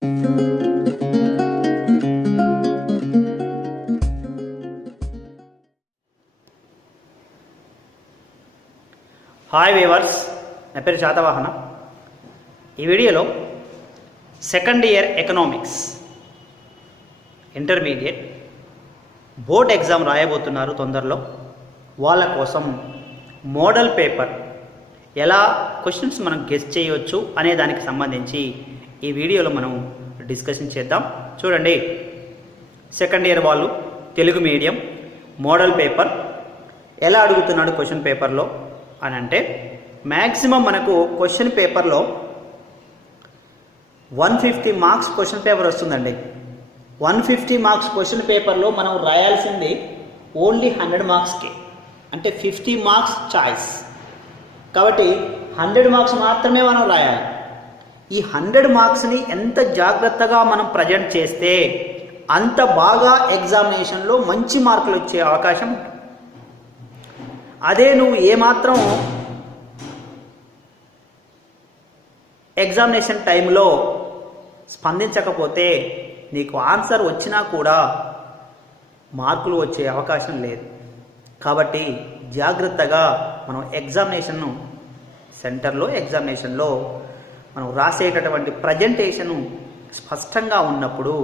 Hi viewers, నా పేరు శాతవాహన. ఈ వీడియోలో second year economics intermediate board exam రాయబోతున్నారు తొందరలో. వాళ్ళ కోసం మోడల్ పేపర్ ఎలా క్వశ్చన్స్ మనం గెస్ చేయవచ్చు అనే దానికి సంబంధించి ఈ వీడియోలో మనం డిస్కషన్ చేద్దాం. చూడండి, సెకండ్ ఇయర్ వాళ్ళు తెలుగు మీడియం మోడల్ పేపర్ ఎలా అడుగుతున్నాడు క్వశ్చన్ పేపర్లో అని అంటే, మ్యాక్సిమం మనకు క్వశ్చన్ పేపర్లో 150 మార్క్స్ క్వశ్చన్ పేపర్ వస్తుందండి. 150 మార్క్స్ క్వశ్చన్ పేపర్లో మనం రాయాల్సింది ఓన్లీ 100 మార్క్స్కి, అంటే 50 మార్క్స్ చాయిస్. కాబట్టి 100 మార్క్స్ మాత్రమే మనం రాయాలి. ఈ 100 మార్క్స్ని ఎంత జాగ్రత్తగా మనం ప్రజెంట్ చేస్తే అంత బాగా ఎగ్జామినేషన్లో మంచి మార్కులు వచ్చే అవకాశం ఉంటుంది. అదే నువ్వు ఏమాత్రం ఎగ్జామినేషన్ టైంలో స్పందించకపోతే నీకు ఆన్సర్ వచ్చినా కూడా మార్కులు వచ్చే అవకాశం లేదు. కాబట్టి జాగ్రత్తగా మనం ఎగ్జామినేషన్ను సెంటర్లో ఎగ్జామినేషన్లో మనం రాసేటటువంటి ప్రజెంటేషను స్పష్టంగా ఉన్నప్పుడు,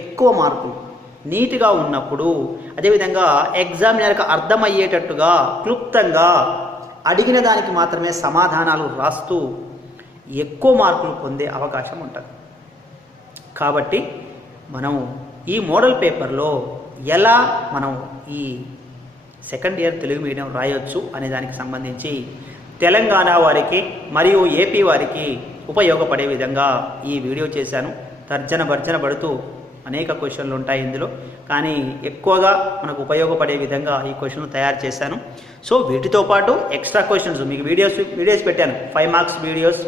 ఎక్కువ మార్కులు నీట్గా ఉన్నప్పుడు, అదేవిధంగా ఎగ్జామినర్కి అర్థమయ్యేటట్టుగా క్లుప్తంగా అడిగిన దానికి మాత్రమే సమాధానాలు రాస్తూ ఎక్కువ మార్కులు పొందే అవకాశం ఉంటుంది. కాబట్టి మనం ఈ మోడల్ పేపర్లో ఎలా మనం ఈ సెకండ్ ఇయర్ తెలుగు మీడియం రాయొచ్చు అనే దానికి సంబంధించి తెలంగాణ వారికి మరియు ఏపీ వారికి ఉపయోగపడే విధంగా ఈ వీడియో చేశాను. తర్జన భర్జన పడుతూ అనేక క్వశ్చన్లు ఉంటాయి ఇందులో, కానీ ఎక్కువగా మనకు ఉపయోగపడే విధంగా ఈ క్వశ్చన్లు తయారు చేశాను. సో వీటితో పాటు ఎక్స్ట్రా క్వశ్చన్స్ మీకు వీడియోస్ పెట్టాను. 5 marks videos,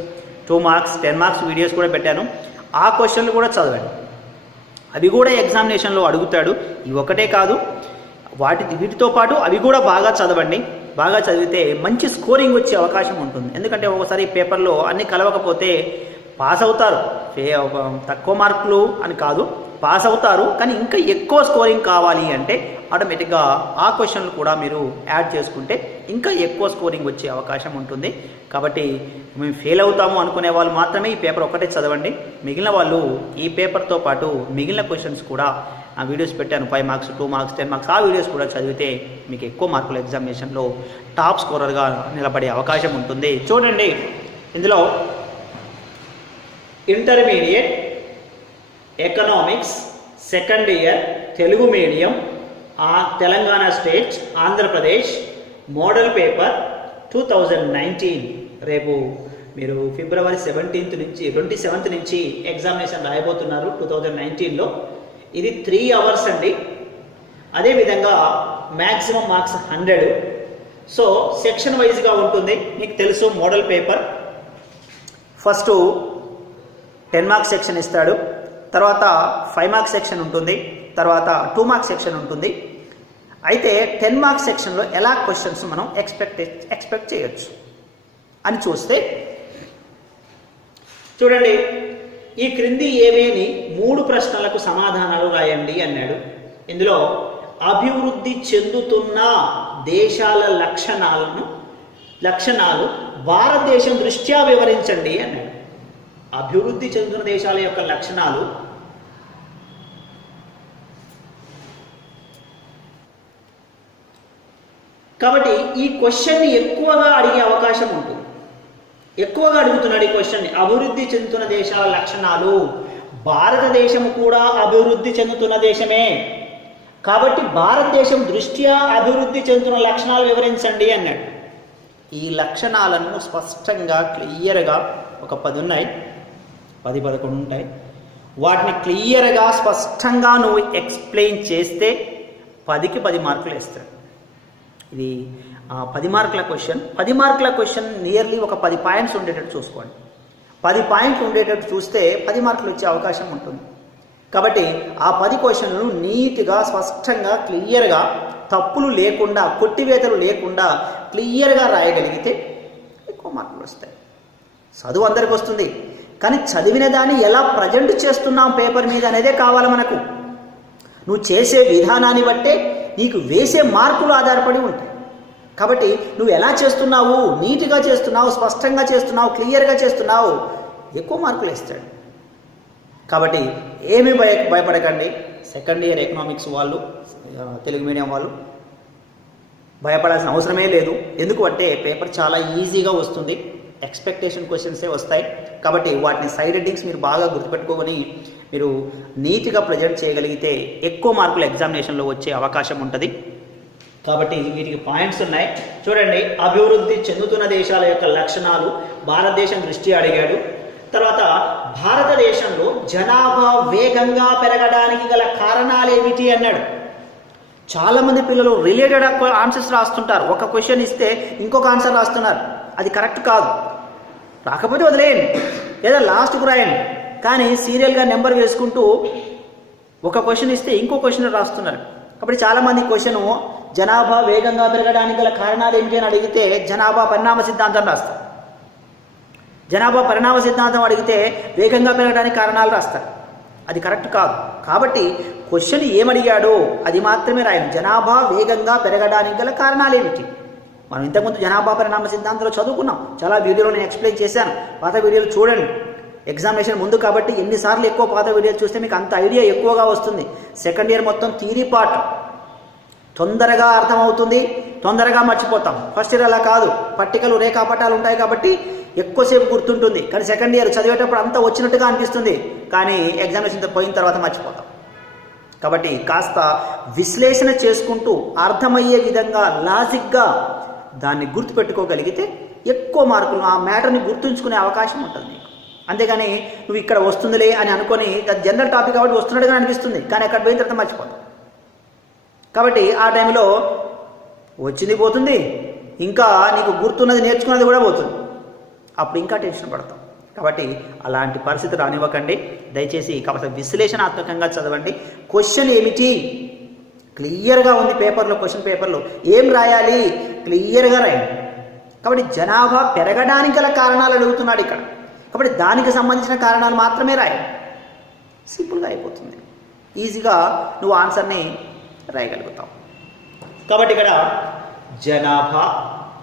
2 marks, 10 marks videos కూడా పెట్టాను. ఆ క్వశ్చన్లు కూడా చదవండి. అవి కూడా ఎగ్జామినేషన్లో అడుగుతాడు. ఇవి ఒకటే కాదు, వీటితో పాటు అవి కూడా బాగా చదవండి. బాగా చదివితే మంచి స్కోరింగ్ వచ్చే అవకాశం ఉంటుంది. ఎందుకంటే ఒకసారి పేపర్లో అన్నీ కలవకపోతే పాస్ అవుతారు, తక్కువ మార్కులు అని కాదు, పాస్ అవుతారు. కానీ ఇంకా ఎక్కువ స్కోరింగ్ కావాలి అంటే ఆటోమేటిక్గా ఆ క్వశ్చన్లు కూడా మీరు యాడ్ చేసుకుంటే ఇంకా ఎక్కువ స్కోరింగ్ వచ్చే అవకాశం ఉంటుంది. కాబట్టి మేము ఫెయిల్ అవుతాము అనుకునే వాళ్ళు మాత్రమే ఈ పేపర్ ఒక్కటే చదవండి. మిగిలిన వాళ్ళు ఈ పేపర్తో పాటు మిగిలిన క్వశ్చన్స్ కూడా ఆ వీడియోస్ పెట్టాను. 5 మార్క్స్, 2 మార్క్స్, 10 మార్క్స్, ఆ వీడియోస్ కూడా చదివితే మీకు ఎక్కువ మార్కులు ఎగ్జామినేషన్లో టాప్ స్కోరర్గా నిలబడే అవకాశం ఉంటుంది. చూడండి, ఇందులో intermediate economics second year Telugu medium Telangana state Andhra Pradesh model paper 2019. రేపు మీరు ఫిబ్రవరి 27th నుంచి ఎగ్జామినేషన్ రాయబోతున్నారు 2019లో. ఇది 3 అవర్స్ అండి. అదేవిధంగా మ్యాక్సిమం మార్క్స్ 100. సో సెక్షన్ వైజ్గా ఉంటుంది. మీకు తెలుసు model paper first 10 marks section ఇస్తాడు, తర్వాత 5 మార్క్స్ సెక్షన్ ఉంటుంది, తర్వాత 2 మార్క్స్ సెక్షన్ ఉంటుంది. అయితే 10 మార్క్స్ సెక్షన్లో ఎలా క్వశ్చన్స్ మనం ఎక్స్పెక్ట్ చేయొచ్చు అని చూస్తే, చూడండి, ఈ క్రింది ఏమేని 3 ప్రశ్నలకు సమాధానాలు రాయండి అన్నాడు. ఇందులో అభివృద్ధి చెందుతున్న దేశాల లక్షణాలు భారతదేశం దృష్ట్యా వివరించండి అన్నాడు. అభివృద్ధి చెందుతున్న దేశాల యొక్క లక్షణాలు కాబట్టి ఈ క్వశ్చన్ని ఎక్కువగా అడిగే అవకాశం ఉంటుంది. ఎక్కువగా అడుగుతున్నాడు ఈ క్వశ్చన్ని. అభివృద్ధి చెందుతున్న దేశాల లక్షణాలు, భారతదేశం కూడా అభివృద్ధి చెందుతున్న దేశమే కాబట్టి భారతదేశం దృష్ట్యా అభివృద్ధి చెందుతున్న లక్షణాలు వివరించండి అన్నాడు. ఈ లక్షణాలను స్పష్టంగా క్లియర్గా ఒక 10 ఉన్నాయి, 10-11 ఉంటాయి. వాటిని క్లియర్గా స్పష్టంగా నువ్వు ఎక్స్ప్లెయిన్ చేస్తే 10కి 10 మార్కులు వేస్తాడు. ఇది 10 మార్కుల క్వశ్చన్. 10 మార్కుల క్వశ్చన్ నియర్లీ ఒక 10 పాయింట్స్ ఉండేటట్టు చూసుకోండి. 10 పాయింట్లు ఉండేటట్టు చూస్తే 10 మార్కులు వచ్చే అవకాశం ఉంటుంది. కాబట్టి ఆ 10 క్వశ్చన్లు నీట్గా, స్పష్టంగా, క్లియర్గా, తప్పులు లేకుండా, కొట్టివేతలు లేకుండా క్లియర్గా రాయగలిగితే ఎక్కువ మార్కులు వస్తాయి. చదువు అందరికి వస్తుంది, కానీ చదివిన దాన్ని ఎలా ప్రజెంట్ చేస్తున్నాం పేపర్ మీద అనేదే కావాలి మనకు. నువ్వు చేసే విధానాన్ని బట్టే నీకు వేసే మార్కులు ఆధారపడి ఉంటాయి. కాబట్టి నువ్వు ఎలా చేస్తున్నావు, నీట్గా చేస్తున్నావు, స్పష్టంగా చేస్తున్నావు, క్లియర్గా చేస్తున్నావు, ఎక్కువ మార్కులు ఇస్తాడు. కాబట్టి ఏమీ భయపడకండి. సెకండ్ ఇయర్ ఎకనామిక్స్ వాళ్ళు, తెలుగు మీడియం వాళ్ళు భయపడాల్సిన అవసరమే లేదు. ఎందుకంటే పేపర్ చాలా ఈజీగా వస్తుంది, ఎక్స్పెక్టేషన్ క్వశ్చన్సే వస్తాయి. కాబట్టి వాటిని సైడ్ హెడ్డింగ్స్ మీరు బాగా గుర్తుపెట్టుకొని మీరు నీట్గా ప్రజెంట్ చేయగలిగితే ఎక్కువ మార్కులు ఎగ్జామినేషన్లో వచ్చే అవకాశం ఉంటుంది. కాబట్టి వీటికి పాయింట్స్ ఉన్నాయి చూడండి. అభివృద్ధి చెందుతున్న దేశాల యొక్క లక్షణాలు భారతదేశం దృష్టి అడిగాడు. తర్వాత భారతదేశంలో జనాభా వేగంగా పెరగడానికి గల కారణాలు ఏమిటి అన్నాడు. చాలామంది పిల్లలు రిలేటెడ్ ఆన్సర్స్ రాస్తుంటారు. ఒక క్వశ్చన్ ఇస్తే ఇంకొక ఆన్సర్ రాస్తున్నారు. అది కరెక్ట్ కాదు. రాకపోతే వదిలేయండి, లేదా లాస్ట్కు రాయండి. కానీ సీరియల్గా నెంబర్ వేసుకుంటూ ఒక క్వశ్చన్ ఇస్తే ఇంకో క్వశ్చన్ రాస్తున్నారు. కాబట్టి చాలామంది క్వశ్చను జనాభా వేగంగా పెరగడానికి గల కారణాలు ఏంటి అని అడిగితే జనాభా పరిణామ సిద్ధాంతం రాస్తారు. జనాభా పరిణామ సిద్ధాంతం అడిగితే వేగంగా పెరగడానికి కారణాలు రాస్తారు. అది కరెక్ట్ కాదు. కాబట్టి క్వశ్చన్ ఏమడిగాడో అది మాత్రమే రాయండి. జనాభా వేగంగా పెరగడానికి గల కారణాలు ఏమిటి? మనం ఇంతకుముందు జనాభా పరిణామ సిద్ధాంతంలో చదువుకున్నాం. చాలా వీడియోలో నేను ఎక్స్ప్లెయిన్ చేశాను. పాత వీడియోలు చూడండి. ఎగ్జామినేషన్ ముందు కాబట్టి ఎన్నిసార్లు ఎక్కువ పాత వీడియోలు చూస్తే మీకు అంత ఐడియా ఎక్కువగా వస్తుంది. సెకండ్ ఇయర్ మొత్తం థియరీ పార్ట్ తొందరగా అర్థమవుతుంది, తొందరగా మర్చిపోతాం. ఫస్ట్ ఇయర్ అలా కాదు, పట్టికలు రేఖాపటాలు ఉంటాయి కాబట్టి ఎక్కువసేపు గుర్తుంటుంది. కానీ సెకండ్ ఇయర్ చదివేటప్పుడు అంతా వచ్చినట్టుగా అనిపిస్తుంది, కానీ ఎగ్జామినేషన్ పోయిన తర్వాత మర్చిపోతాం. కాబట్టి కాస్త విశ్లేషణ చేసుకుంటూ అర్థమయ్యే విధంగా లాజిక్గా దాన్ని గుర్తుపెట్టుకోగలిగితే ఎక్కువ మార్కులు ఆ మ్యాటర్ని గుర్తుంచుకునే అవకాశం ఉంటుంది నీకు. అంతేగాని నువ్వు ఇక్కడ వస్తుందిలే అని అనుకొని జనరల్ టాపిక్ కాబట్టి వస్తున్నట్టుగా అనిపిస్తుంది, కానీ అక్కడ పోయిన తర్వాత మర్చిపోతాం. కాబట్టి ఆ టైంలో వచ్చింది పోతుంది, ఇంకా నీకు గుర్తున్నది నేర్చుకున్నది కూడా పోతుంది. అప్పుడు ఇంకా టెన్షన్ పడతాం. కాబట్టి అలాంటి పరిస్థితి రానివ్వకండి దయచేసి. కాబట్టి విశ్లేషణాత్మకంగా చదవండి. క్వశ్చన్ ఏమిటి క్లియర్గా ఉంది పేపర్లో, క్వశ్చన్ పేపర్లో ఏం రాయాలి క్లియర్గా రాయండి. కాబట్టి జనాభా పెరగడానికి గల కారణాలు అడుగుతున్నాడు ఇక్కడ. కాబట్టి దానికి సంబంధించిన కారణాలు మాత్రమే రాయండి. సింపుల్గా అయిపోతుంది, ఈజీగా నువ్వు ఆన్సర్ని రాయగలుగుతావు. కాబట్టి ఇక్కడ జనాభా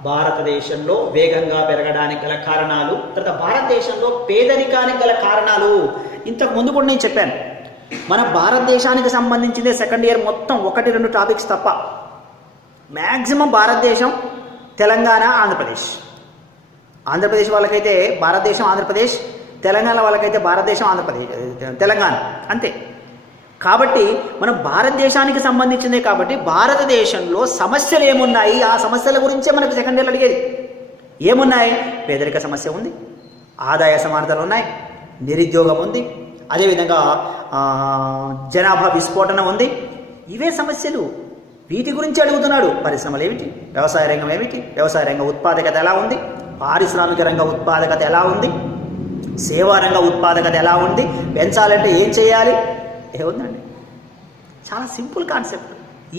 భారతదేశంలో వేగంగా పెరగడానికి గల కారణాలు, తర్వాత భారతదేశంలో పేదరికానికి గల కారణాలు. ఇంతకు ముందు కూడా నేను చెప్పాను, మన భారతదేశానికి సంబంధించిందే సెకండ్ ఇయర్ మొత్తం 1-2 టాపిక్స్ తప్ప మ్యాక్సిమం భారతదేశం, తెలంగాణ, ఆంధ్రప్రదేశ్. ఆంధ్రప్రదేశ్ వాళ్ళకైతే భారతదేశం ఆంధ్రప్రదేశ్, తెలంగాణ వాళ్ళకైతే భారతదేశం ఆంధ్రప్రదేశ్ తెలంగాణ అంతే. కాబట్టి మనం భారతదేశానికి సంబంధించిందే కాబట్టి భారతదేశంలో సమస్యలు ఏమున్నాయి, ఆ సమస్యల గురించే మనకు సెకండ్ ఇయర్లో అడిగేది. ఏమున్నాయి? పేదరిక సమస్య ఉంది, ఆదాయ సమానతలు ఉన్నాయి, నిరుద్యోగం ఉంది, అదేవిధంగా జనాభా విస్ఫోటన ఉంది. ఇవే సమస్యలు, వీటి గురించి అడుగుతున్నాడు. పరిశ్రమలు ఏమిటి, వ్యవసాయ రంగం ఏమిటి, వ్యవసాయ రంగ ఉత్పాదకత ఎలా ఉంది, పారిశ్రామిక రంగ ఉత్పాదకత ఎలా ఉంది, సేవా రంగ ఉత్పాదకత ఎలా ఉంది, పెంచాలంటే ఏం చేయాలి, ఏముందండి. చాలా సింపుల్ కాన్సెప్ట్,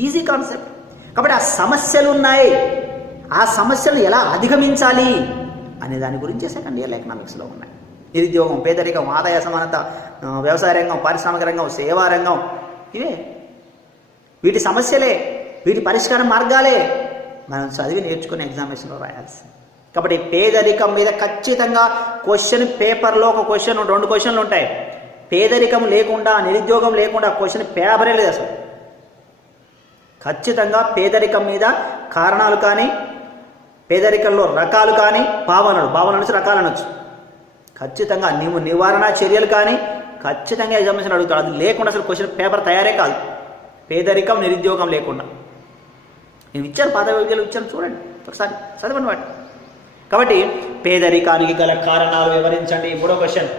ఈజీ కాన్సెప్ట్. కాబట్టి ఆ సమస్యలు ఉన్నాయి, ఆ సమస్యలను ఎలా అధిగమించాలి అనే దాని గురించే సెకండ్ ఇయర్ ఎకనామిక్స్లో ఉన్నాయి. నిరుద్యోగం, పేదరికం, ఆదాయ సమానత, వ్యవసాయ రంగం, పారిశ్రామిక రంగం, సేవా రంగం, ఇవే వీటి సమస్యలే, వీటి పరిష్కార మార్గాలే మనం చదివి నేర్చుకునే ఎగ్జామినేషన్లో రాయాల్సింది. కాబట్టి పేదరికం మీద ఖచ్చితంగా క్వశ్చన్ పేపర్లో ఒక క్వశ్చన్ 2 క్వశ్చన్లు ఉంటాయి. పేదరికం లేకుండా, నిరుద్యోగం లేకుండా క్వశ్చన్ పేపరే లేదు అసలు. ఖచ్చితంగా పేదరికం మీద కారణాలు కానీ, పేదరికంలో రకాలు కానీ, భావనలు నుంచి రకాలు అనొచ్చు. ఖచ్చితంగా నివారణ చర్యలు కానీ ఖచ్చితంగా ఎగ్జామినేషన్ అడుగుతాడు. అది లేకుండా అసలు క్వశ్చన్ పేపర్ తయారే కాదు. పేదరికం, నిరుద్యోగం లేకుండా నేను ఇచ్చాను, పాత విద్యలు ఇచ్చాను, చూడండి ఒకసారి చదవండి వాటి. కాబట్టి పేదరికానికి గల కారణాలు వివరించండి, 3వ క్వశ్చన్.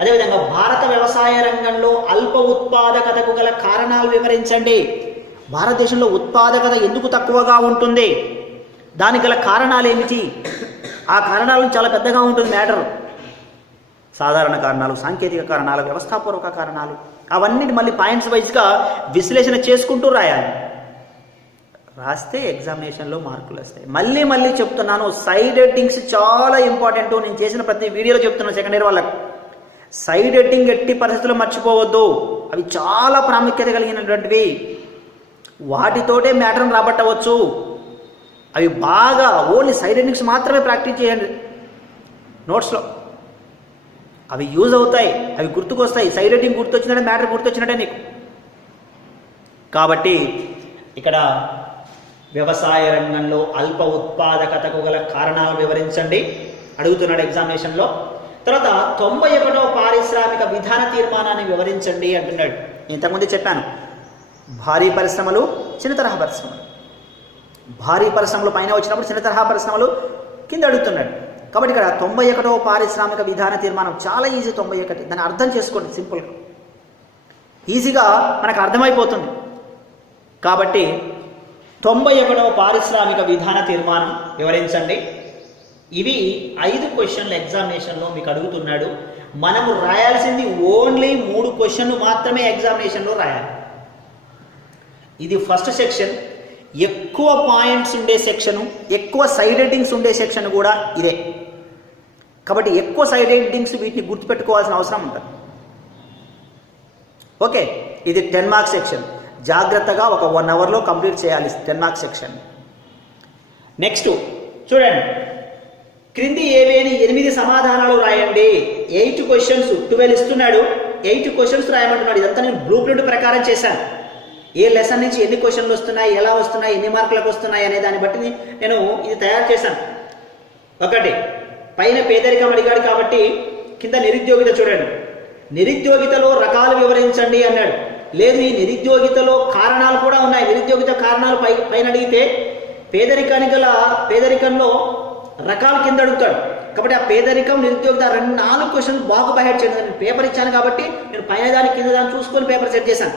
అదేవిధంగా భారత వ్యవసాయ రంగంలో అల్ప ఉత్పాదకతకు గల కారణాలు వివరించండి. భారతదేశంలో ఉత్పాదకత ఎందుకు తక్కువగా ఉంటుంది, దానికి గల కారణాలు ఏమిటి? ఆ కారణాలను చాలా పెద్దగా ఉంటుంది మ్యాటర్. సాధారణ కారణాలు, సాంకేతిక కారణాలు, వ్యవస్థాపూర్వక కారణాలు, అవన్నిటి మళ్ళీ పాయింట్స్ వైజ్గా విశ్లేషణ చేసుకుంటూ రాయాలి. రాస్తే ఎగ్జామినేషన్లో మార్కులు వస్తాయి. మళ్ళీ మళ్ళీ చెప్తున్నాను, సైడ్ హెడ్డింగ్స్ చాలా ఇంపార్టెంట్. నేను చేసిన ప్రతి వీడియోలో చెప్తున్నాను సెకండ్ ఇయర్ వాళ్ళకి, సైడ్ హెడ్డింగ్ ఎట్టి పరిస్థితుల్లో మర్చిపోవద్దు. అవి చాలా ప్రాముఖ్యత కలిగినటువంటివి. వాటితోటే మ్యాటర్ని రాబట్టవచ్చు. అవి బాగా ఓన్లీ సైడ్ హెడ్డింగ్స్ మాత్రమే ప్రాక్టీస్ చేయండి నోట్స్లో. అవి యూజ్ అవుతాయి, అవి గుర్తుకొస్తాయి. సైడ్ హెడ్డింగ్ గుర్తొచ్చినట్టే మ్యాటర్ గుర్తొచ్చినట్టే నీకు. కాబట్టి ఇక్కడ వ్యవసాయ రంగంలో అల్ప ఉత్పాదకతకు గల కారణాలు వివరించండి అడుగుతున్నాడు ఎగ్జామినేషన్లో. తర్వాత 91వ పారిశ్రామిక విధాన తీర్మానాన్ని వివరించండి అంటున్నాడు. ఇంతకుముందు చెప్పాను, భారీ పరిశ్రమలు, చిన్న తరహా పరిశ్రమలు. భారీ పరిశ్రమలు పైన వచ్చినప్పుడు చిన్న తరహా పరిశ్రమలు కింద అడుగుతున్నాడు. కాబట్టి ఇక్కడ 91వ పారిశ్రామిక విధాన తీర్మానం చాలా ఈజీ. 91 దాన్ని అర్థం చేసుకోండి, సింపుల్గా ఈజీగా మనకు అర్థమైపోతుంది. కాబట్టి 91వ పారిశ్రామిక విధాన తీర్మానం వివరించండి. ఇవి 5 క్వశ్చన్లు ఎగ్జామినేషన్లో మీకు అడుగుతున్నాడు. మనము రాయాల్సింది ఓన్లీ 3 క్వశ్చన్లు మాత్రమే ఎగ్జామినేషన్లో రాయాలి. ఇది ఫస్ట్ సెక్షన్. ఎక్కువ పాయింట్స్ ఉండే సెక్షను, ఎక్కువ సైడ్ హెడ్డింగ్స్ ఉండే సెక్షన్ కూడా ఇదే. కాబట్టి ఎక్కువ సైడ్ హెడ్డింగ్స్ వీటిని గుర్తుపెట్టుకోవాల్సిన అవసరం ఉంటుంది. ఓకే, ఇది 10 మార్క్స్ సెక్షన్. జాగ్రత్తగా ఒక 1 అవర్లో కంప్లీట్ చేయాలి 10 మార్క్స్ సెక్షన్. నెక్స్ట్ చూడండి, క్రింది ఏవేని 8 సమాధానాలు రాయండి. 8 క్వశ్చన్స్, 12 ఇస్తున్నాడు, 8 క్వశ్చన్స్ రాయమంటున్నాడు. ఇదంతా నేను బ్లూ ప్రింట్ ప్రకారం చేశాను. ఏ లెసన్ నుంచి ఎన్ని క్వశ్చన్లు వస్తున్నాయి, ఎలా వస్తున్నాయి, ఎన్ని మార్కులకు వస్తున్నాయి అనే దాన్ని బట్టి నేను ఇది తయారు చేశాను. ఒకటి, పైన పేదరికం అడిగాడు కాబట్టి కింద నిరుద్యోగిత చూడండి. నిరుద్యోగితలో రకాలు వివరించండి అన్నాడు. లేదు, ఈ నిరుద్యోగితలో కారణాలు కూడా ఉన్నాయి. నిరుద్యోగిత కారణాలు పైన అడిగితే పేదరికంలో రకాల కింద అడుగుతాడు. కాబట్టి ఆ పేదరికం, నిరుద్యోగిత 4 క్వశ్చన్లు బాగా బయట చేయండి. నేను పేపర్ ఇచ్చాను కాబట్టి నేను పైన దాని కింద దాన్ని చూసుకొని పేపర్ సెట్ చేశాను.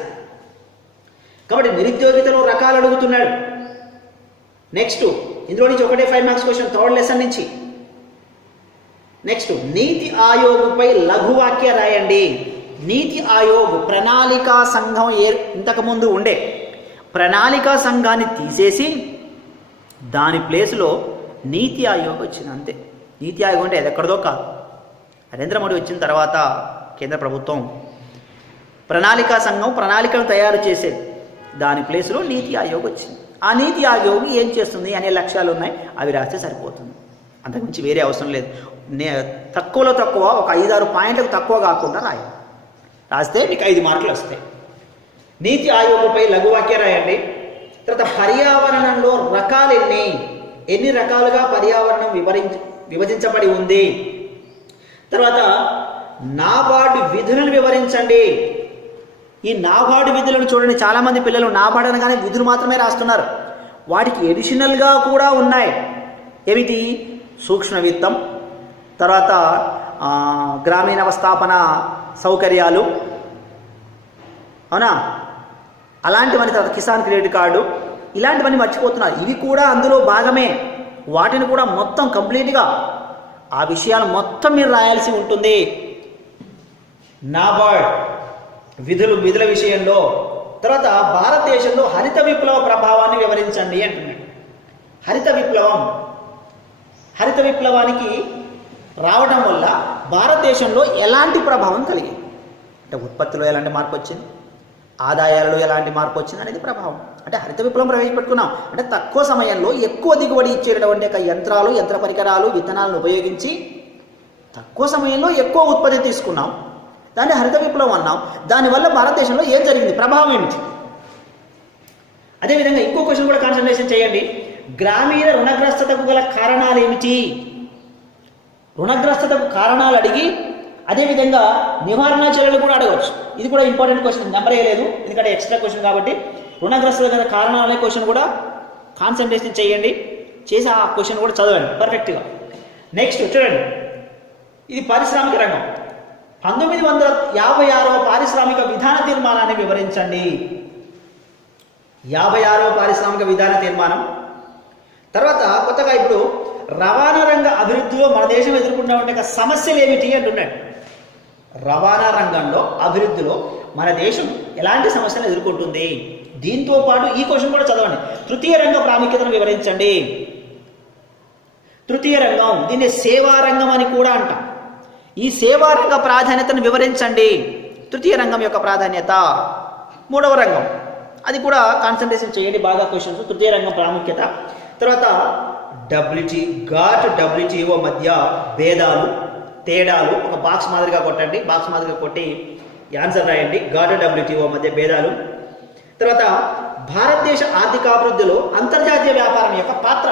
కాబట్టి నిరుద్యోగితలో రకాలు అడుగుతున్నాడు. నెక్స్ట్ ఇందులో నుంచి ఒకటే 5 మార్క్స్ క్వశ్చన్, థర్డ్ లెసన్ నుంచి. నెక్స్ట్, నీతి ఆయోగ్పై లఘువాక్య రాయండి. నీతి ఆయోగ్ ప్రణాళికా సంఘం ఇంతకుముందు ఉండే ప్రణాళికా సంఘాన్ని తీసేసి దాని ప్లేస్లో నీతి ఆయోగ్ వచ్చింది, అంతే. నీతి ఆయోగ్ అంటే అది ఎక్కడదో కాదు. నరేంద్ర మోడీ వచ్చిన తర్వాత కేంద్ర ప్రభుత్వం ప్రణాళికా సంఘం ప్రణాళికను తయారు చేసేది, దాని ప్లేస్లో నీతి ఆయోగ్ వచ్చింది. ఆ నీతి ఆయోగ్ ఏం చేస్తుంది అనే లక్ష్యాలు ఉన్నాయి, అవి రాస్తే సరిపోతుంది. అంతకుమించి వేరే అవసరం లేదు. తక్కువలో తక్కువ ఒక 5-6 పాయింట్లకు తక్కువ కాకుండా రాయాలి. రాస్తే మీకు 5 మార్కులు వస్తాయి. నీతి ఆయోగ్పై లఘువాక్య రాయండి. తర్వాత పర్యావరణంలో రకాలు ఎన్ని రకాలుగా పర్యావరణం విభజించబడి ఉంది. తర్వాత నాబార్డు విధులను వివరించండి. ఈ నాబార్డు విధులను చూడండి, చాలామంది పిల్లలు నాబార్డు అనగానే విధులు మాత్రమే రాస్తున్నారు. వాటికి ఎడిషనల్గా కూడా ఉన్నాయి. ఏమిటి? సూక్ష్మ విత్తం, తర్వాత గ్రామీణ వ్యవస్థాపన సౌకర్యాలు, అవునా, అలాంటివన్నీ. తర్వాత కిసాన్ క్రెడిట్ కార్డు, ఇలాంటివన్నీ మర్చిపోతున్నారు. ఇవి కూడా అందులో భాగమే. వాటిని కూడా మొత్తం కంప్లీట్గా ఆ విషయాలు మొత్తం మీరు రాయాల్సి ఉంటుంది. నాబార్డ్ విధుల విషయంలో. తర్వాత భారతదేశంలో హరిత విప్లవ ప్రభావాన్ని వివరించండి అంటున్నాడు. హరిత విప్లవానికి రావడం వల్ల భారతదేశంలో ఎలాంటి ప్రభావం కలిగింది అంటే ఉత్పత్తిలో ఎలాంటి మార్పు వచ్చింది, ఆదాయాలలో ఎలాంటి మార్పు వచ్చింది అనేది ప్రభావం. అంటే హరిత విప్లవం ప్రవేశపెట్టుకున్నాం అంటే తక్కువ సమయంలో ఎక్కువ దిగుబడి ఇచ్చేటటువంటి యంత్రాలు, యంత్ర పరికరాలు, విత్తనాలను ఉపయోగించి తక్కువ సమయంలో ఎక్కువ ఉత్పత్తి తీసుకున్నాం. దాన్ని హరిత విప్లవం అన్నాం. దానివల్ల భారతదేశంలో ఏం జరిగింది, ప్రభావం ఏమిటి. అదేవిధంగా ఇంకో క్వశ్చన్ కూడా కాన్సన్ట్రేషన్ చేయండి. గ్రామీణ రుణగ్రస్తతకు గల కారణాలు ఏమిటి? రుణగ్రస్తతకు కారణాలు అడిగి అదేవిధంగా నివారణ చర్యలు కూడా అడగవచ్చు. ఇది కూడా ఇంపార్టెంట్ క్వశ్చన్, నెంబర్ వేయలేదు ఎందుకంటే ఎక్స్ట్రా క్వశ్చన్ కాబట్టి. రుణగ్రస్తత గల కారణాలు అనే క్వశ్చన్ కూడా కాన్సన్ట్రేషన్ చేయండి, చేసి ఆ క్వశ్చన్ కూడా చదవండి పర్ఫెక్ట్గా. నెక్స్ట్ చూడండి, ఇది పారిశ్రామిక రంగం. 1956వ పారిశ్రామిక విధాన తీర్మానాన్ని వివరించండి. 56వ పారిశ్రామిక విధాన తీర్మానం. తర్వాత కొత్తగా ఇప్పుడు రవాణా రంగ అభివృద్ధిలో మన దేశం ఎదుర్కొంటున్న సమస్యలు ఏమిటి అంటున్నాడు. రవాణా రంగంలో అభివృద్ధిలో మన దేశం ఎలాంటి సమస్యలు ఎదుర్కొంటుంది? దీంతో పాటు ఈ క్వశ్చన్ కూడా చదవండి. తృతీయ రంగ ప్రాముఖ్యతను వివరించండి. తృతీయ రంగం, దీన్ని సేవా రంగం అని కూడా అంటాం. ఈ సేవా రంగ ప్రాధాన్యతను వివరించండి. తృతీయ రంగం యొక్క ప్రాధాన్యత. మూడవ రంగం, అది కూడా కాన్సన్ట్రేషన్ చేయండి బాగా క్వశ్చన్స్. తృతీయ రంగం ప్రాముఖ్యత. తర్వాత WTO మధ్య భేదాలు, తేడాలు. ఒక బాక్స్ మాదిరిగా కొట్టండి. బాక్స్ మాదిరిగా కొట్టి ఆన్సర్ రాయండి. WTO మధ్య భేదాలు. తర్వాత భారతదేశ ఆర్థికాభివృద్ధిలో అంతర్జాతీయ వ్యాపారం యొక్క పాత్ర.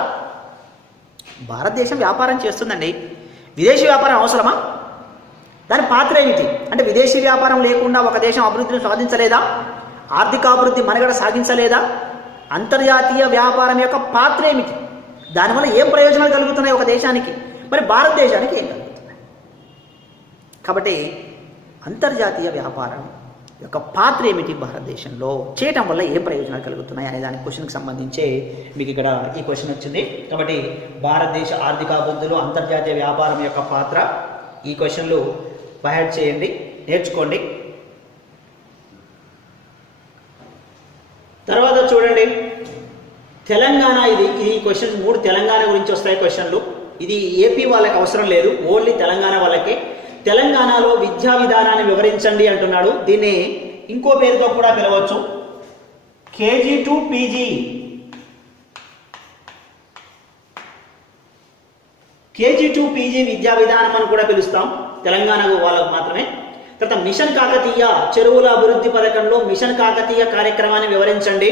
భారతదేశం వ్యాపారం చేస్తుందండి. విదేశీ వ్యాపారం అవసరమా? దాని పాత్ర ఏమిటి? అంటే విదేశీ వ్యాపారం లేకుండా ఒక దేశం అభివృద్ధిని సాధించలేదా? ఆర్థికాభివృద్ధి మనుగడ సాగించలేదా? అంతర్జాతీయ వ్యాపారం యొక్క పాత్ర ఏమిటి? దానివల్ల ఏం ప్రయోజనాలు కలుగుతున్నాయి ఒక దేశానికి? మరి భారతదేశానికి ఏం కలుగుతున్నాయి? కాబట్టి అంతర్జాతీయ వ్యాపారం యొక్క పాత్ర ఏమిటి భారతదేశంలో, చేయటం వల్ల ఏం ప్రయోజనాలు కలుగుతున్నాయి అనే దాని క్వశ్చన్కి సంబంధించి మీకు ఇక్కడ ఈ క్వశ్చన్ వచ్చింది. కాబట్టి భారతదేశ ఆర్థికాభివృద్ధిలో అంతర్జాతీయ వ్యాపారం యొక్క పాత్ర, ఈ క్వశ్చన్లు బైహార్ట్ చేయండి, నేర్చుకోండి. తర్వాత చూడండి తెలంగాణ. ఈ క్వశ్చన్స్ 3 తెలంగాణ గురించి వస్తాయి క్వశ్చన్లు. ఇది ఏపీ వాళ్ళకి అవసరం లేదు, ఓన్లీ తెలంగాణ వాళ్ళకే. తెలంగాణలో విద్యా విధానాన్ని వివరించండి అంటున్నాడు. దీన్ని ఇంకో పేరుతో కూడా పిలవచ్చు, KG to PG. KG to PG విద్యా విధానం అని కూడా పిలుస్తాం, తెలంగాణ వాళ్ళకు మాత్రమే. తర్వాత మిషన్ కాకతీయ, చెరువుల అభివృద్ధి పథకంలో మిషన్ కాకతీయ కార్యక్రమాన్ని వివరించండి.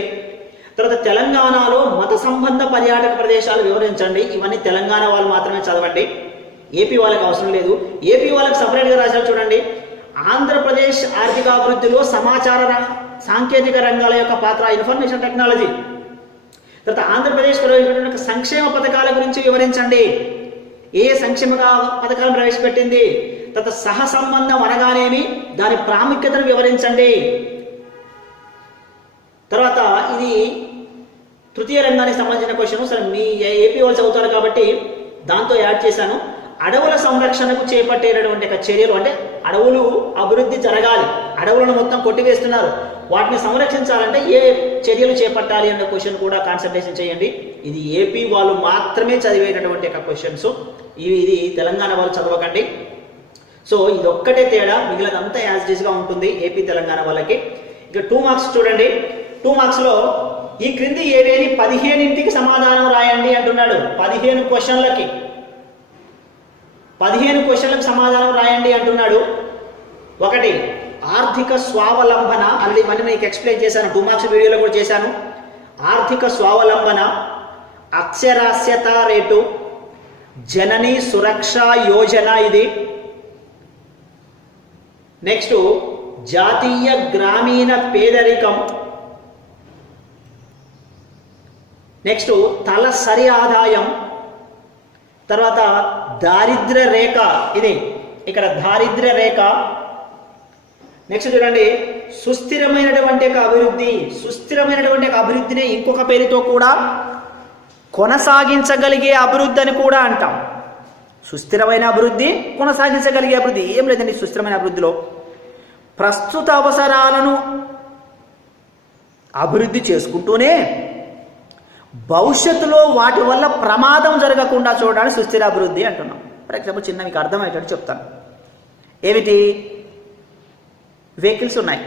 తర్వాత తెలంగాణలో మత సంబంధ పర్యాటక ప్రదేశాలు వివరించండి. ఇవన్నీ తెలంగాణ వాళ్ళు మాత్రమే చదవండి, ఏపీ వాళ్ళకి అవసరం లేదు. ఏపీ వాళ్ళకి సపరేట్గా రాశారు చూడండి. ఆంధ్రప్రదేశ్ ఆర్థికాభివృద్ధిలో సమాచార సాంకేతిక రంగాల యొక్క పాత్ర, ఇన్ఫర్మేషన్ టెక్నాలజీ. తర్వాత ఆంధ్రప్రదేశ్ ప్రవేశపెట్టిన సంక్షేమ పథకాల గురించి వివరించండి. ఏ సంక్షేమ పథకాలను ప్రవేశపెట్టింది? తర్వాత సహ సంబంధం అనగానేమి, దాని ప్రాముఖ్యతను వివరించండి. తర్వాత ఇది తృతీయ రంగానికి సంబంధించిన క్వశ్చన్. సరే మీ ఏపీ వాళ్ళు చదువుతారు కాబట్టి దాంతో యాడ్ చేశాను. అడవుల సంరక్షణకు చేపట్టేటటువంటి చర్యలు, అంటే అడవులు అభివృద్ధి జరగాలి, అడవులను మొత్తం కొట్టివేస్తున్నారు, వాటిని సంరక్షించాలంటే ఏ చర్యలు చేపట్టాలి అనే క్వశ్చన్ కూడా కాన్సన్ట్రేషన్ చేయండి. ఇది ఏపీ వాళ్ళు మాత్రమే చదివేటటువంటి క్వశ్చన్స్, ఇది తెలంగాణ వాళ్ళు చదవకండి. సో ఇది ఒక్కటే తేడా, మిగిలినంతా యాజ్ ఇట్ ఈస్ గా ఉంటుంది ఏపీ తెలంగాణ వాళ్ళకి. ఇక 2 మార్క్స్ చూడండి. 2 మార్క్స్లో ఈ క్రింది ఏవేని 15కి సమాధానం రాయండి అంటున్నాడు. 15 క్వశ్చన్లకి 15 క్వశ్చన్లకు సమాధానం రాయండి అంటున్నాడు. 1 ఆర్థిక స్వావలంబన, అది మళ్ళీ మీకు ఎక్స్ప్లెయిన్ చేశాను, 2 మార్క్స్ వీడియోలో కూడా చేశాను. ఆర్థిక స్వావలంబన, అక్షరాస్యత రేటు, జనని సురక్ష యోజన ఇది. నెక్స్ట్ జాతీయ గ్రామీణ పేదరికం. నెక్స్ట్ తలసరి ఆదాయం. తర్వాత దారిద్ర్య రేఖ, ఇది ఇక్కడ దారిద్ర్య రేఖ. నెక్స్ట్ చూడండి సుస్థిరమైనటువంటి అభివృద్ధి. సుస్థిరమైనటువంటి అభివృద్ధిని ఇంకొక పేరుతో కూడా కొనసాగించగలిగే అభివృద్ధి అని కూడా అంటాం. సుస్థిరమైన అభివృద్ధి, కొనసాగించగలిగే అభివృద్ధి. ఏం లేదండి సుస్థిరమైన అభివృద్ధిలో ప్రస్తుత అవసరాలను అభివృద్ధి చేసుకుంటూనే భవిష్యత్తులో వాటి వల్ల ప్రమాదం జరగకుండా చూడడానికి సుస్థిర అభివృద్ధి అంటున్నాం. ఫర్ ఎగ్జాంపుల్ చిన్న మీకు అర్థమయ్యేటట్టు చెప్తాను. ఏమిటి? వెహికల్స్ ఉన్నాయి,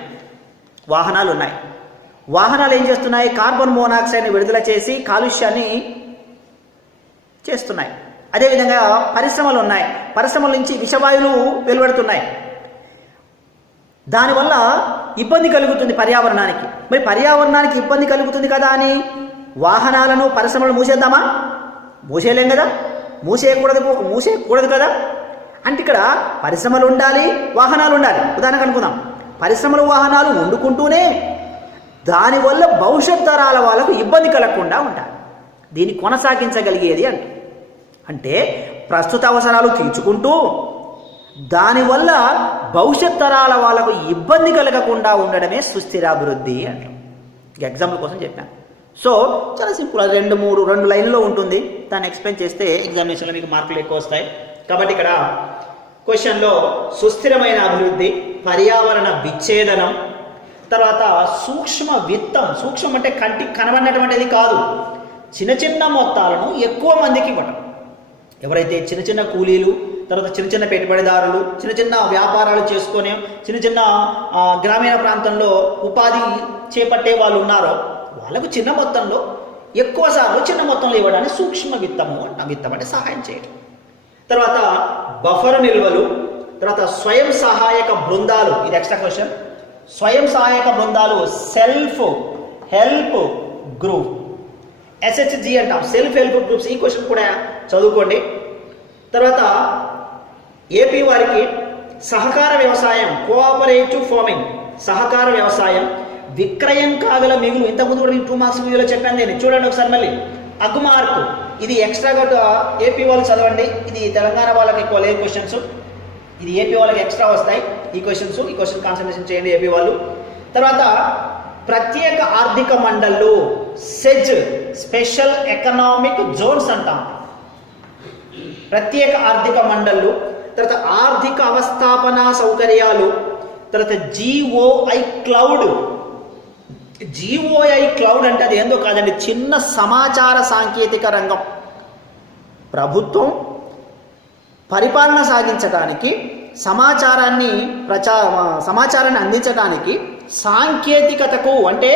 వాహనాలు ఉన్నాయి. వాహనాలు ఏం చేస్తున్నాయి? కార్బన్ మోనాక్సైడ్ని విడుదల చేసి కాలుష్యాన్ని చేస్తున్నాయి. అదేవిధంగా పరిశ్రమలు ఉన్నాయి, పరిశ్రమల నుంచి విషవాయువులు వెలువడుతున్నాయి. దానివల్ల ఇబ్బంది కలుగుతుంది పర్యావరణానికి. మరి పర్యావరణానికి ఇబ్బంది కలుగుతుంది కదా అని వాహనాలను పరిశ్రమలు మూసేద్దామా? మూసేయలేం కదా, మూసేయకూడదు కదా. అంటే ఇక్కడ పరిశ్రమలు ఉండాలి, వాహనాలు ఉండాలి. ఉదాహరణకు అనుకుందాం, పరిశ్రమలు వాహనాలు వండుకుంటూనే దానివల్ల భవిష్యత్ తరాల వాళ్ళకు ఇబ్బంది కలగకుండా ఉండాలి. దీన్ని కొనసాగించగలిగేది అంటే ప్రస్తుత అవసరాలు తీర్చుకుంటూ దానివల్ల భవిష్యత్ తరాల వాళ్ళకు ఇబ్బంది కలగకుండా ఉండడమే సుస్థిరాభివృద్ధి అంటాం. ఎగ్జాంపుల్ కోసం చెప్పాను. సో చాలా సింపుల్, 2 లైన్లో ఉంటుంది. దాన్ని ఎక్స్ప్లెయిన్ చేస్తే ఎగ్జామినేషన్లో మీకు మార్కులు ఎక్కువ వస్తాయి. కాబట్టి ఇక్కడ క్వశ్చన్లో సుస్థిరమైన అభివృద్ధి, పర్యావరణ విచ్ఛేదనం, తర్వాత సూక్ష్మ విత్తం. సూక్ష్మం అంటే కంటికి కనబడినటువంటిది కాదు, చిన్న చిన్న మొత్తాలను ఎక్కువ మందికి ఇవ్వడం. ఎవరైతే చిన్న చిన్న కూలీలు, తర్వాత చిన్న చిన్న పెట్టుబడిదారులు, చిన్న చిన్న వ్యాపారాలు చేసుకొని చిన్న చిన్న గ్రామీణ ప్రాంతంలో ఉపాధి చేపట్టే వాళ్ళు ఉన్నారో వాళ్ళకు చిన్న మొత్తంలో ఎక్కువ సార్లు చిన్న మొత్తంలో ఇవ్వడానికి సూక్ష్మ విత్తము అంటాం. విత్తం అంటే సహాయం చేయడం. తర్వాత బఫర్ నిల్వలు, తర్వాత స్వయం సహాయక బృందాలు. ఇది ఎక్స్ట్రా క్వశ్చన్. స్వయం సహాయక బృందాలు సెల్ఫ్ హెల్ప్ గ్రూప్, SHG అంటాం, సెల్ఫ్ హెల్ప్ గ్రూప్స్. ఈ క్వశ్చన్ కూడా చదువుకోండి. తర్వాత ఏపీ వారికి సహకార వ్యవసాయం, కోఆపరేటివ్ ఫార్మింగ్, సహకార వ్యవసాయం, విక్రయం కాగల మిగులు. ఇంతకుముందు కూడా 2 మార్క్స్ వీడియోలో చెప్పాను నేను, చూడండి ఒకసారి మళ్ళీ. అగ్మార్క్ ఇది ఎక్స్ట్రాగా ఏపీ వాళ్ళు చదవండి. ఇది తెలంగాణ వాళ్ళకి ఎక్కువ లేదు క్వశ్చన్స్, ఇది ఏపీ వాళ్ళకి ఎక్స్ట్రా వస్తాయి ఈ క్వశ్చన్స్. ఈ క్వశ్చన్ కాన్సన్ట్రేషన్ చేయండి ఏపీ వాళ్ళు. తర్వాత ప్రత్యేక ఆర్థిక మండళ్ళు, సెజ్, స్పెషల్ ఎకనామిక్ జోన్స్ అంటాం. ప్రత్యేక ఆర్థిక మండళ్ళు, తర్వాత ఆర్థిక అవస్థాపన సౌకర్యాలు, తర్వాత GOI క్లౌడ్. GOI క్లౌడ్ అంటే అది ఏందో కాదండి, చిన్న సమాచార సాంకేతిక రంగం. ప్రభుత్వం పరిపాలన సాగించడానికి, సమాచారాన్ని అందించడానికి సాంకేతికతకు అంటే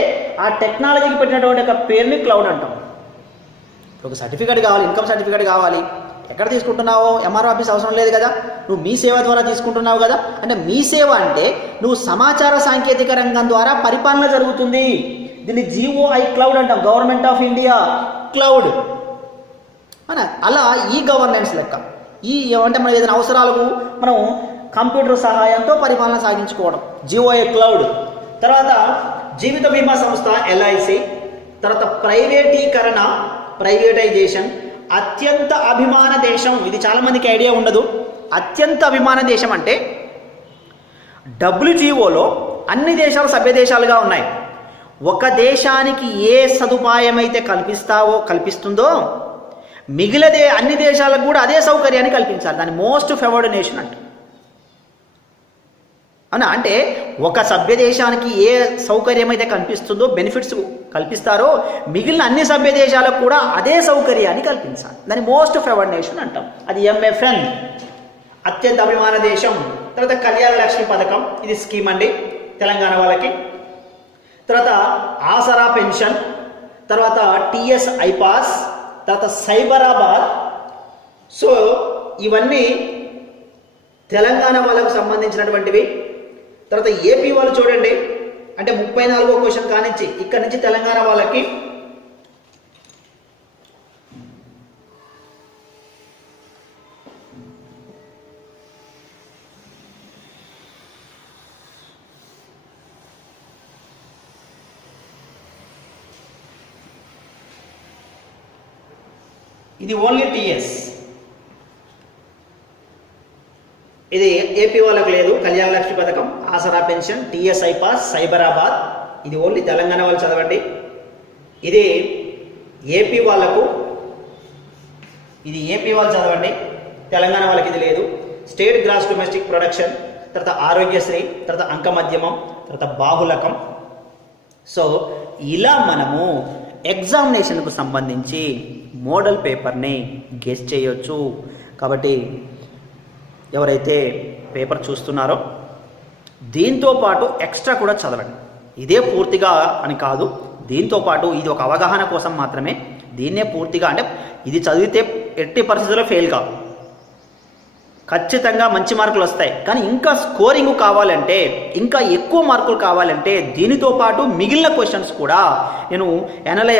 ఆ టెక్నాలజీకి పెట్టినటువంటి ఒక పేరుని క్లౌడ్ అంటాం. ఒక సర్టిఫికేట్ కావాలి, ఇన్కమ్ సర్టిఫికేట్ కావాలి, ఎక్కడ తీసుకుంటున్నావో MRO ఆఫీస్ అవసరం లేదు కదా, నువ్వు మీ సేవ ద్వారా తీసుకుంటున్నావు కదా. అంటే మీ సేవ అంటే నువ్వు సమాచార సాంకేతిక రంగం ద్వారా పరిపాలన జరుగుతుంది. దీన్ని GOI క్లౌడ్ అంటాం, గవర్నమెంట్ ఆఫ్ ఇండియా క్లౌడ్ అని. అలా ఈ గవర్నెన్స్ లెక్క. ఈ అంటే మన ఏదైనా అవసరాలకు మనం కంప్యూటర్ సహాయంతో పరిపాలన సాగించుకోవడం GOI క్లౌడ్. తర్వాత జీవిత బీమా సంస్థ LIC. తర్వాత ప్రైవేటీకరణ, ప్రైవేటైజేషన్. అత్యంత అభిమాన దేశం, ఇది చాలామందికి ఐడియా ఉండదు. అత్యంత అభిమాన దేశం అంటే WTOలో అన్ని దేశాలు సభ్య దేశాలుగా ఉన్నాయి. ఒక దేశానికి ఏ సదుపాయం అయితే కల్పిస్తుందో మిగిలిన అన్ని దేశాలకు కూడా అదే సౌకర్యాన్ని కల్పించాలి. దాన్ని మోస్ట్ ఫేవర్డ్ నేషన్ అంట. అవునా? అంటే ఒక సభ్య దేశానికి ఏ సౌకర్యం అయితే కల్పిస్తుందో, బెనిఫిట్స్ కల్పిస్తారో మిగిలిన అన్ని సభ్య దేశాలకు కూడా అదే సౌకర్యాన్ని కల్పించాలి. దాన్ని మోస్ట్ ఫేవర్డ్ నేషన్ అంటాం. అది MFN, అత్యంత అభిమాన దేశం. తర్వాత కళ్యాణ లక్ష్మి పథకం, ఇది స్కీమ్ అండి తెలంగాణ వాళ్ళకి. తర్వాత ఆసరా పెన్షన్, తర్వాత TS ఐపాస్, తర్వాత సైబరాబాద్. సో ఇవన్నీ తెలంగాణ వాళ్ళకు సంబంధించినటువంటివి. తర్వాత ఏపీ వాళ్ళు చూడండి, అంటే 34వ క్వశ్చన్ కానించి ఇక్కడ నుంచి తెలంగాణ వాళ్ళకి ఇది ఓన్లీ TS. ఇది ఏపీ వాళ్ళకు లేదు. కళ్యాణ లక్ష్మి పథకం, ఆసరా పెన్షన్, TS ఐపాస్, సైబరాబాద్. ఇది ఓన్లీ తెలంగాణ వాళ్ళు చదవండి. ఇది ఏపీ వాళ్ళకు, ఇది ఏపీ వాళ్ళు చదవండి, తెలంగాణ వాళ్ళకి ఇది లేదు. స్టేట్ గ్రాస్ డొమెస్టిక్ ప్రొడక్షన్, తర్వాత ఆరోగ్యశ్రీ, తర్వాత అంక మధ్యమం, తర్వాత బాహులకం. సో ఇలా మనము ఎగ్జామినేషన్కు సంబంధించి మోడల్ పేపర్ని గెస్ చేయొచ్చు. కాబట్టి ఎవరైతే పేపర్ చూస్తున్నారో దీంతో పాటు ఎక్స్ట్రా కూడా చదవండి. ఇదే పూర్తిగా అని కాదు, దీంతో పాటు ఇది ఒక అవగాహన కోసం మాత్రమే. దీన్నే పూర్తిగా అంటే ఇది చదివితే ఎట్టి పరిస్థితుల్లో ఫెయిల్ కాదు, ఖచ్చితంగా మంచి మార్కులు వస్తాయి. కానీ ఇంకా స్కోరింగ్ కావాలంటే, ఇంకా ఎక్కువ మార్కులు కావాలంటే దీనితో పాటు మిగిలిన క్వశ్చన్స్ కూడా నేను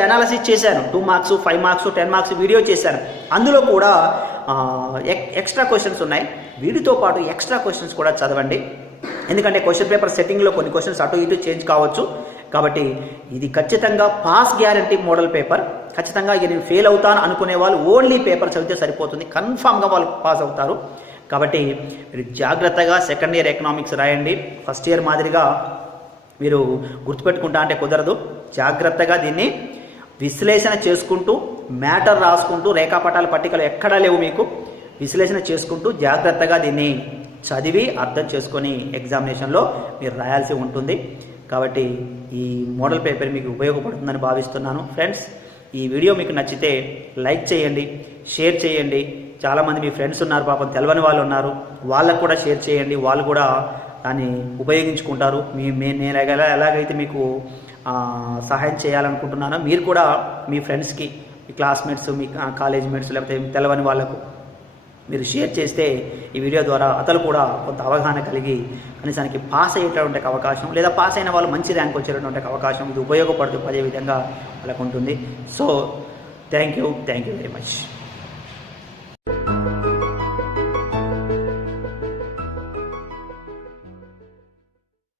అనాలసిస్ చేశాను. 2 మార్క్స్, 5 మార్క్స్, 10 మార్క్స్ వీడియో చేశాను. అందులో కూడా ఎక్స్ట్రా క్వశ్చన్స్ ఉన్నాయి. వీటితో పాటు ఎక్స్ట్రా క్వశ్చన్స్ కూడా చదవండి. ఎందుకంటే క్వశ్చన్ పేపర్ సెట్టింగ్లో కొన్ని క్వశ్చన్స్ అటు ఇటు చేంజ్ కావచ్చు. కాబట్టి ఇది ఖచ్చితంగా పాస్ గ్యారంటీ మోడల్ పేపర్. ఖచ్చితంగా ఇక నేను ఫెయిల్ అవుతాను అనుకునే వాళ్ళు ఓన్లీ పేపర్ చదివితే సరిపోతుంది, కన్ఫామ్గా వాళ్ళు పాస్ అవుతారు. కాబట్టి మీరు జాగ్రత్తగా సెకండ్ ఇయర్ ఎకనామిక్స్ రాయండి. ఫస్ట్ ఇయర్ మాదిరిగా మీరు గుర్తుపెట్టుకుంటా అంటే కుదరదు. జాగ్రత్తగా దీన్ని విశ్లేషణ చేసుకుంటూ, మ్యాటర్ రాసుకుంటూ, రేఖాపటాల పట్టికలు ఎక్కడా లేవు మీకు, విశ్లేషణ చేసుకుంటూ జాగ్రత్తగా దీన్ని చదివి అర్థం చేసుకొని ఎగ్జామినేషన్లో మీరు రాయాల్సి ఉంటుంది. కాబట్టి ఈ మోడల్ పేపర్ మీకు ఉపయోగపడుతుందని భావిస్తున్నాను. ఫ్రెండ్స్, ఈ వీడియో మీకు నచ్చితే లైక్ చేయండి, షేర్ చేయండి. చాలామంది మీ ఫ్రెండ్స్ ఉన్నారు, పాపం తెలియని వాళ్ళు ఉన్నారు, వాళ్ళకు కూడా షేర్ చేయండి. వాళ్ళు కూడా దాన్ని ఉపయోగించుకుంటారు. నేను ఎలాగైతే మీకు సహాయం చేయాలనుకుంటున్నానో మీరు కూడా మీ ఫ్రెండ్స్కి, మీ క్లాస్మేట్స్, మీ కాలేజ్ మేట్స్, లేకపోతే తెలవని వాళ్ళకు మీరు షేర్ చేస్తే ఈ వీడియో ద్వారా అతను కూడా కొంత అవగాహన కలిగి కనీసానికి పాస్ అయ్యేటటువంటి అవకాశం, లేదా పాస్ అయిన వాళ్ళు మంచి ర్యాంక్ వచ్చేటటువంటి అవకాశం ఇది ఉపయోగపడే విధంగా వాళ్ళకు ఉంటుంది. So thank you very much.